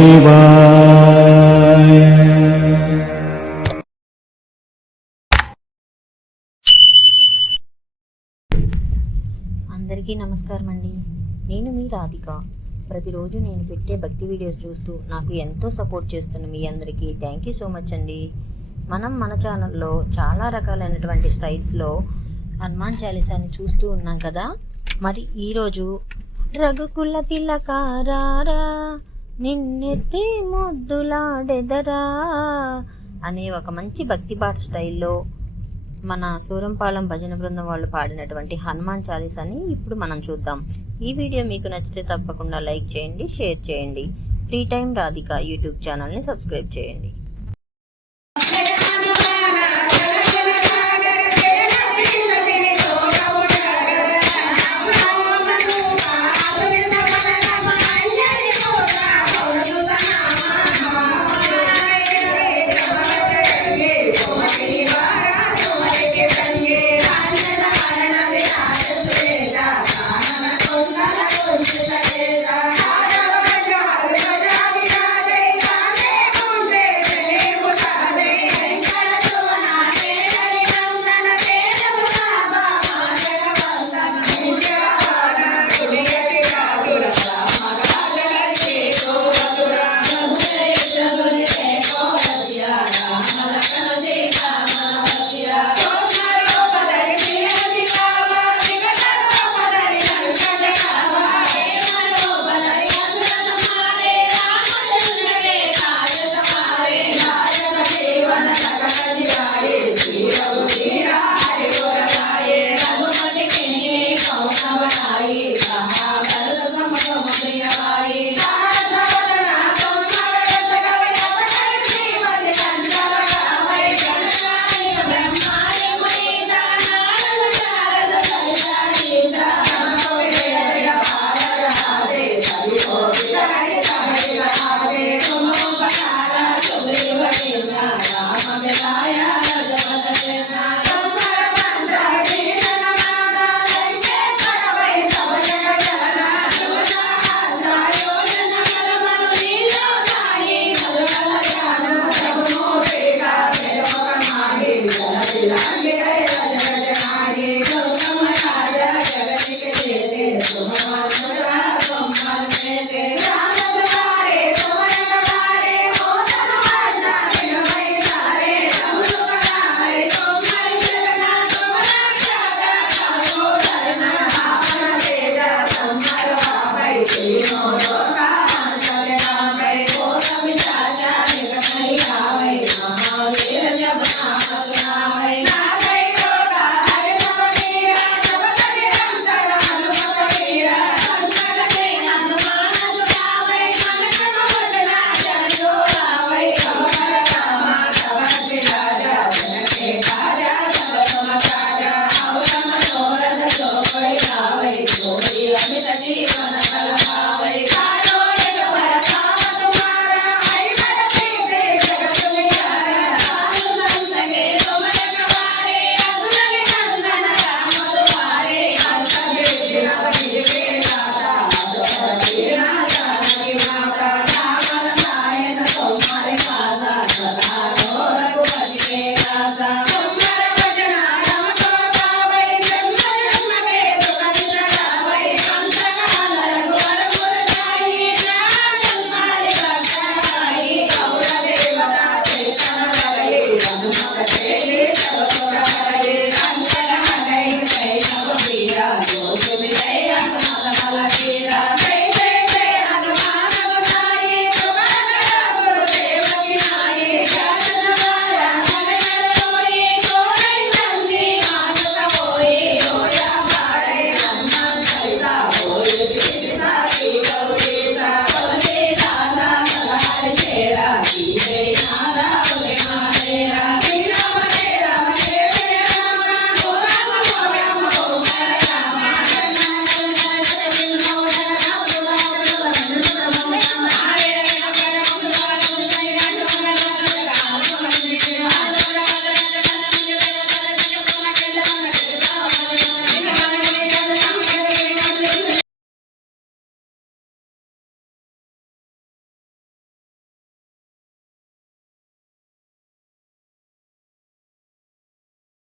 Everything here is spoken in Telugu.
శివాయ. అందరికీ నమస్కారం అండి. నేను మీ రాధిక. ప్రతిరోజు నేను పెట్టే భక్తి వీడియోస్ చూస్తూ నాకు ఎంతో సపోర్ట్ చేస్తున్న మీ అందరికీ థ్యాంక్ యూ సో మచ్ అండి. మనం మన ఛానల్లో చాలా రకాలైనటువంటి స్టైల్స్లో హనుమాన్ చాలీసాని చూస్తూ ఉన్నాం కదా. మరి ఈరోజు రఘుకుల తిలకారారా నిన్నెత్తి ముద్దులాడెదరా అనే ఒక మంచి భక్తి పాట స్టైల్లో మన సూరంపాలెం భజన బృందం వాళ్ళు పాడినటువంటి హనుమాన్ చాలీసాని ఇప్పుడు మనం చూద్దాం. ఈ వీడియో మీకు నచ్చితే తప్పకుండా లైక్ చేయండి, షేర్ చేయండి. ఫ్రీ టైం రాధిక యూట్యూబ్ ఛానల్ని సబ్స్క్రైబ్ చేయండి.